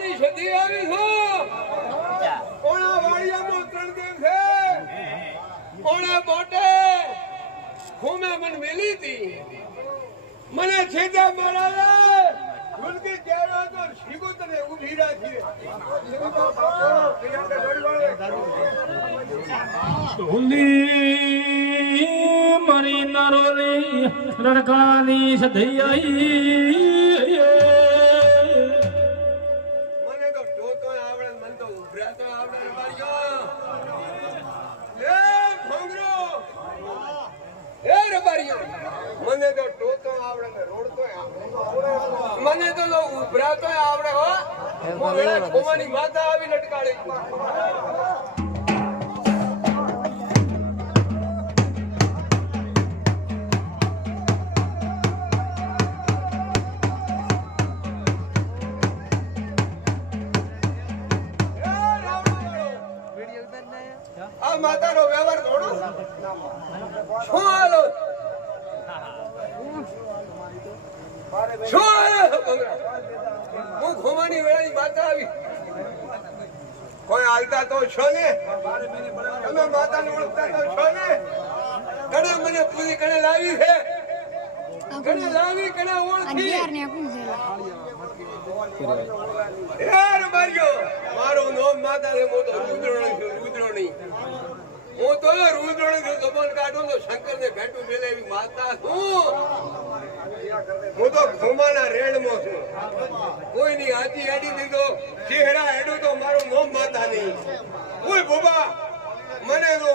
ખોમાની સદી આવી છું ઓણા વાડિયામાં 3 દિન છે ઓણા બોટે ખોમે મન મેલી હતી મને છેજા મારા ગુલકી કેરો તો શિગુતને ઊભી રાખી ઢોલી મરી નરોલી રડકાની સધી આઈ મને તો ટોતો આવડે મને તો ઉભરા તો આવડે રબારીઓ એ ભોંગરો એ રબારીઓ મને તો ટોતો આવડે ને રોડતો આવડે મને તો ઉભરા તો આવડે હો હું વેળા ખોમાની માતા આવી લટકાડી આ માતાનો વ્યવહાર થોડો શું હાલો શું હાલો હું ખોમાની વેળાની માતા આવી કોઈ હાલતા તો છો ને તમે માતાને ઓળખતા તો છો ને કણે મને પૂરી કણે લાવી છે કણે લાવી કણે ઓળખી એ રબારીઓ મારું નામ માતા છે હું તો રુદ્રોણી છું રુદ્રોણી હું તો રુદ્રોણી છું કમલ કાઢું તો શંકર ને ભેટું મેળવી માતા છું હું તો ખોમાના રેડમાં છું કોઈની હાથી હેડી દીધો ચહેરા હેડું તો મારું નામ માતા નહીં કોઈ બોબા મને તો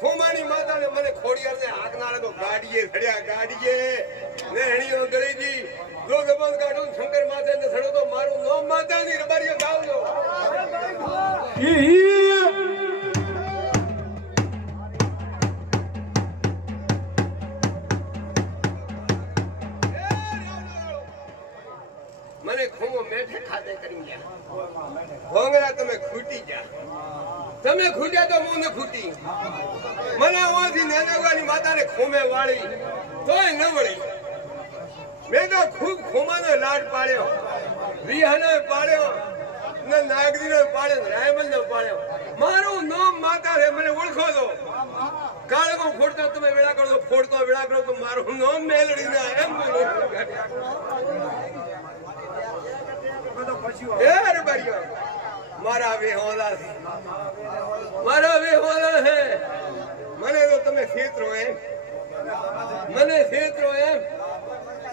ખોમાની માતા ને મને ખોડિયાર ને આગનારે તો ગાડીએ ચડ્યા ગાડીએ ને હેણીઓ ગળીજી જો કમલ કાઢું શંકર માતા ને સડો તો મારું નામ માતા નહીં રબારીઓ ગાવજો મને ખોમો મેઠે ખાતે કરી ગયા ભોંગરા તમે ખૂટી જા તમે ખૂટ્યા તો હું ન ખૂટી મને આવાથી નેનાવાની માતાને ખોમે વાળી તોય ન વળી મેં તો ખૂબ ખોમાનો લાડ પાડ્યો વિહાનો પાડ્યો ને નાગદીનો પાડ્યો રાયમલનો પાડ્યો મારું નામ માતા છે મને ઓળખો તો કાળકો ફોડતો તમે વેળા કરો ફોડતો વેળા કરો તો મારું નામ મેલડી ના એમ બોલો એ રબારીઓ મારા વેહોલા છે મારા વેહોલા છે મને તો તમે ખેતરો એમ મને ખેતરો એમ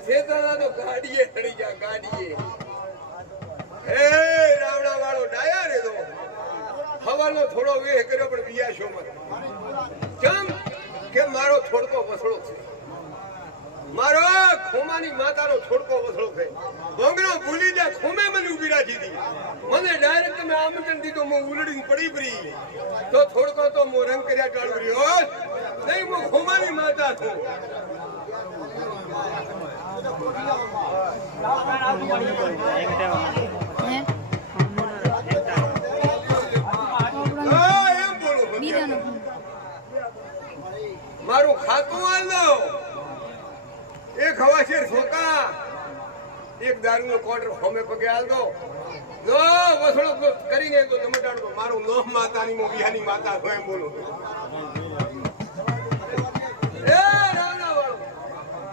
ખેતરના તો ગાડીએ ચડી જા ગાડીએ એ રાવણા વાળો ડાયા રે તો હવાનો થોડો વેહ કર્યો પણ બિયાશો મત કેમ કે મારો થોડકો વસળો છે મારો ખોમાની માતાનો છોડકો વસળો છે ભોંગરો ભૂલી જા ખોમે મને ઉભી રાખી હતી મને ડાયરેક્ટ તમે આમંત્રણ દીધું હું ઉલડી પડી પડી તો થોડકો તો હું રંગ કર્યા ચાલુ રહ્યો નહીં હું ખોમાની માતા છું મારું ખાતું હાલ દો એક હવાશેર છોકા એક દારૂનો ક્વાર્ટર ફોમે પગે હાલ દો જો વસળો કરીને તો તમે ટાળો મારું નોહ માતાની મો વિહાની માતા હોય એમ બોલો એ રાવણા વાળો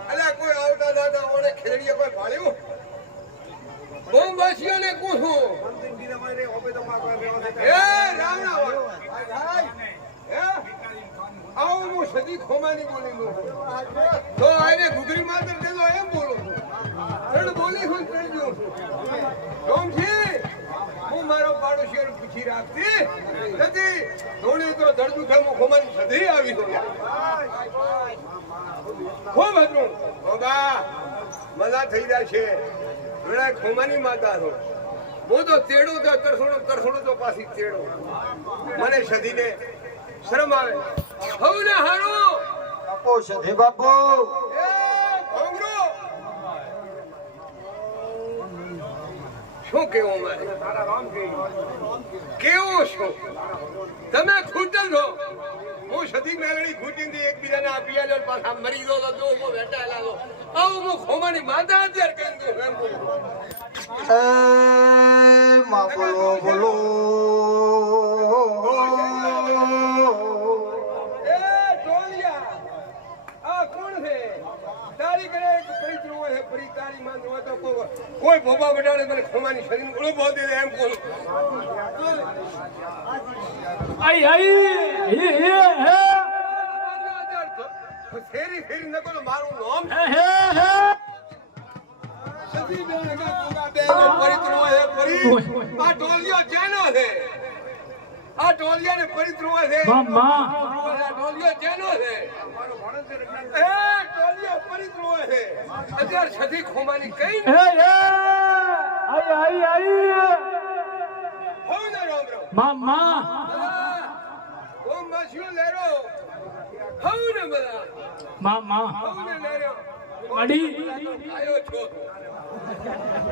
અલ્યા કોઈ આવતા દાદા ઓને ખેડીએ કોઈ ભાળ્યું બોમ્બાસીઓને પૂછું એ રાવણા વાળો હે આવો હું સદી ખોમાની બોલી લો તો આને ગુગરી માત્ર દેલો એમ બોલો ત્રણ બોલી હું ત્રણ જો રોમજી હું મારો પાડોશીઓ પૂછી રાખતી નથી ધોણી તો દર્દ ઉઠે હું ખોમાની સદી આવી તો ખૂબ હતું બાબા મજા થઈ જાય છે વેળા ખોમાની માતા છો હું તો તેડો તો કરસોડો તો પાછી તેડો મને સદીને શરમ આવે હવ ને હારો બાપુ સધી બાપુ એ ભોંગરો શું કેવું મારે કેવું શું તમે ખૂટલ છો હું સદી મેળડી ખૂટીને એકબીજાને આપી આલો પાછા મરી દો તો દો બેઠા લો આવું હું ખોમાની માતા અત્યારે કહી દઉં એમ બોલું માં બોલો બોલો એ ટોલિયા આ કોણ છે તારી કરે એક પરિત્ર હોય છે પરી તારી માન હોય તો કોઈ ભોબા બટાડે મને ખોમાની શરીર ઓળો બહુ દે એમ કોણ આઈ આઈ હે ફેરી ફેરી નકો તો મારું નામ હે સદી બેન કે કોગા બે પરિત્ર હોય પરી આ ટોલિયો જેનો છે આ ટોલિયાને પરિત્ર હોય છે મામા આ ટોલિયો જેનો છે એ ટોલિયો પરિત્ર હોય છે અત્યાર સદી ખોમાની કઈ હે આઈ હો ને રામ રામ મામા ઓ મસ્યું લેરો હો ને બધા મામા હો ને લેરો મડી આયો છો